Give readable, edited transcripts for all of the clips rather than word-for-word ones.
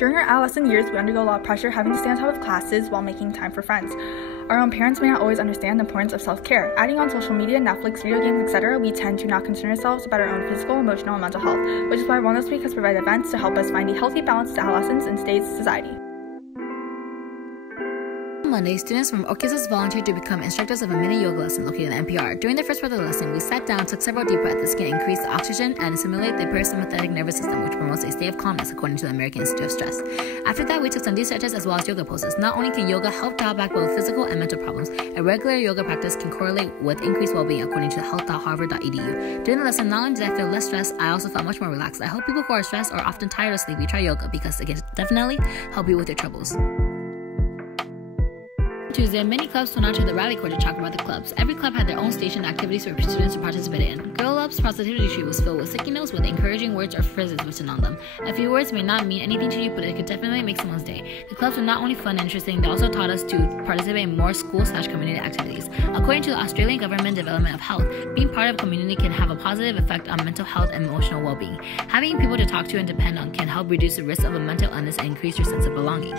During our adolescent years, we undergo a lot of pressure having to stay on top of classes while making time for friends. Our own parents may not always understand the importance of self-care. Adding on social media, Netflix, video games, etc., we tend to not concern ourselves about our own physical, emotional, and mental health, which is why Wellness Week has provided events to help us find a healthy balance to adolescence in today's society. On Monday, students from Orchestras volunteered to become instructors of a mini yoga lesson located in NPR. During the first part of the lesson, we sat down, took several deep breaths. This can increase the oxygen and stimulate the parasympathetic nervous system, which promotes a state of calmness, according to the American Institute of Stress. After that, we took some deep stretches as well as yoga poses. Not only can yoga help dial back both physical and mental problems, a regular yoga practice can correlate with increased well-being, according to health.harvard.edu. During the lesson, not only did I feel less stressed, I also felt much more relaxed. I hope people who are stressed or often tired or sleepy try yoga because it can definitely help you with your troubles. Tuesday, many clubs went out to the rally court to talk about the clubs. Every club had their own station activities for students to participate in. Girl Up's positivity sheet was filled with sticky notes with encouraging words or phrases written on them. A few words may not mean anything to you, but it could definitely make someone's day. The clubs were not only fun and interesting, they also taught us to participate in more school/community activities. According to the Australian Government Development of Health, being part of a community can have a positive effect on mental health and emotional well-being. Having people to talk to and depend on can help reduce the risk of a mental illness and increase your sense of belonging.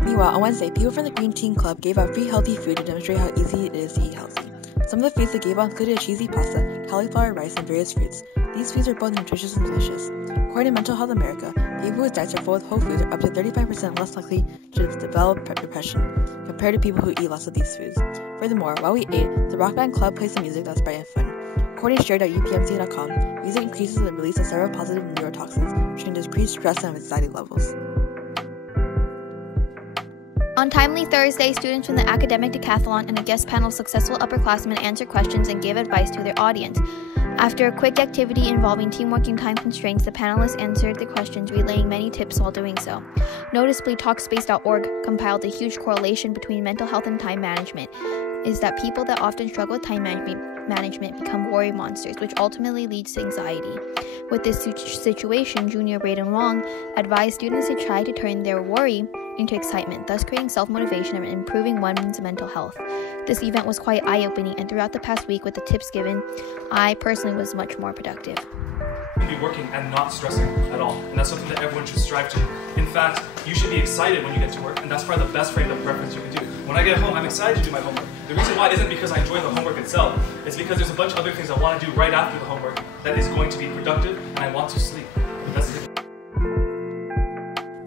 Meanwhile, on Wednesday, people from the Green Teen Club gave out free healthy food to demonstrate how easy it is to eat healthy. Some of the foods they gave out included cheesy pasta, cauliflower rice, and various fruits. These foods are both nutritious and delicious. According to Mental Health America, people whose diets are full of whole foods are up to 35% less likely to develop depression compared to people who eat less of these foods. Furthermore, while we ate, the rock band club plays some music that's bright and fun. According to shared.upmc.com, music increases the release of several positive neurotoxins, which can decrease stress and anxiety levels. On Timely Thursday, students from the Academic Decathlon and a guest panel of successful upperclassmen answered questions and gave advice to their audience. After a quick activity involving teamwork and time constraints, the panelists answered the questions, relaying many tips while doing so. Noticeably, Talkspace.org compiled a huge correlation between mental health and time management, is that people that often struggle with time management become worry monsters, which ultimately leads to anxiety. With this situation, Junior Braden Wong advised students to try to turn their worry into excitement, thus creating self-motivation and improving one's mental health. This event was quite eye-opening, and throughout the past week with the tips given, I personally was much more productive. Be working and not stressing at all, and that's something that everyone should strive to. In fact, you should be excited when you get to work, and that's probably the best frame of reference you can do. When I get home, I'm excited to do my homework. The reason why isn't because I enjoy the homework itself, it's because there's a bunch of other things I want to do right after the homework that is going to be productive, and I want to sleep. That's it.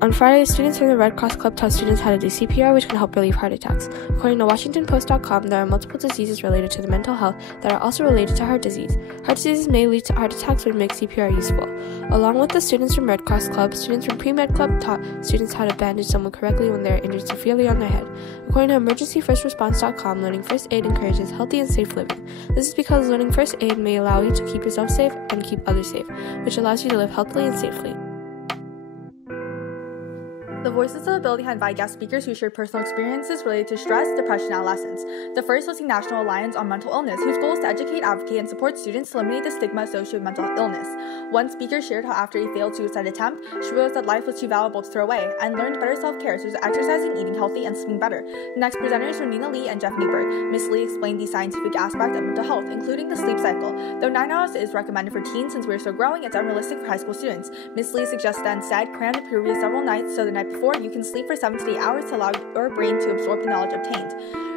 On Friday, students from the Red Cross Club taught students how to do CPR, which can help relieve heart attacks. According to WashingtonPost.com, there are multiple diseases related to the mental health that are also related to heart disease. Heart disease may lead to heart attacks, which makes CPR useful. Along with the students from Red Cross Club, students from Pre-Med Club taught students how to bandage someone correctly when they are injured severely on their head. According to EmergencyFirstResponse.com, learning first aid encourages healthy and safe living. This is because learning first aid may allow you to keep yourself safe and keep others safe, which allows you to live healthily and safely. The voices of ability had invited guest speakers who shared personal experiences related to stress, depression, and adolescence. The first was the National Alliance on Mental Illness, whose goal is to educate, advocate, and support students to eliminate the stigma associated with mental illness. One speaker shared how after a failed suicide attempt, she realized that life was too valuable to throw away and learned better self-care such as exercising, eating healthy, and sleeping better. The next presenters were Nina Lee and Jeff Newberg. Ms. Lee explained the scientific aspect of mental health, including the sleep cycle. Though 9 hours is recommended for teens since we are still growing, it's unrealistic for high school students. Ms. Lee suggested that instead, cram the previous several nights so the night before you can sleep for 7 to 8 hours to allow your brain to absorb the knowledge obtained.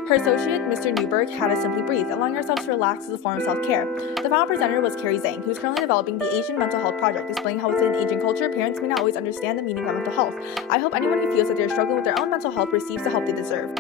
Her associate, Mr. Newberg, had us simply breathe, allowing ourselves to relax as a form of self-care. The final presenter was Carrie Zhang, who is currently developing the Asian Mental Health Project, explaining how within Asian culture, parents may not always understand the meaning of mental health. I hope anyone who feels that they are struggling with their own mental health receives the help they deserve.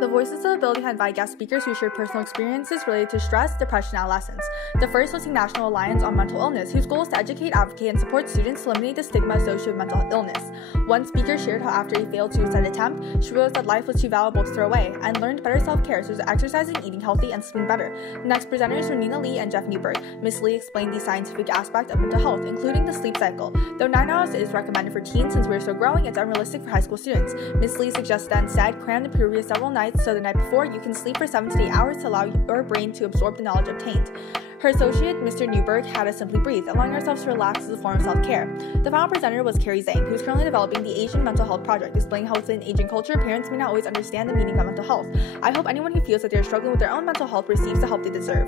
The voices of ability had invited guest speakers who shared personal experiences related to stress, depression, and adolescence. The first was the National Alliance on Mental Illness, whose goal is to educate, advocate, and support students to eliminate the stigma associated with mental illness. One speaker shared how after a failed suicide attempt, she realized that life was too valuable to throw away and learned better self-care such as exercising, eating healthy, and sleeping better. The next presenters were Nina Lee and Jeff Newberg. Ms. Lee explained the scientific aspect of mental health, including the sleep cycle. Though 9 hours is recommended for teens since we are still growing, it's unrealistic for high school students. Ms. Lee suggested that instead, cram the previous several nights so the night before you can sleep for 7 to 8 hours to allow your brain to absorb the knowledge obtained. Her associate, Mr. Newberg, had us simply breathe, allowing ourselves to relax as a form of self-care. The final presenter was Carrie Zhang, who is currently developing the Asian Mental Health Project, explaining how within Asian culture, parents may not always understand the meaning of mental health. I hope anyone who feels that they are struggling with their own mental health receives the help they deserve.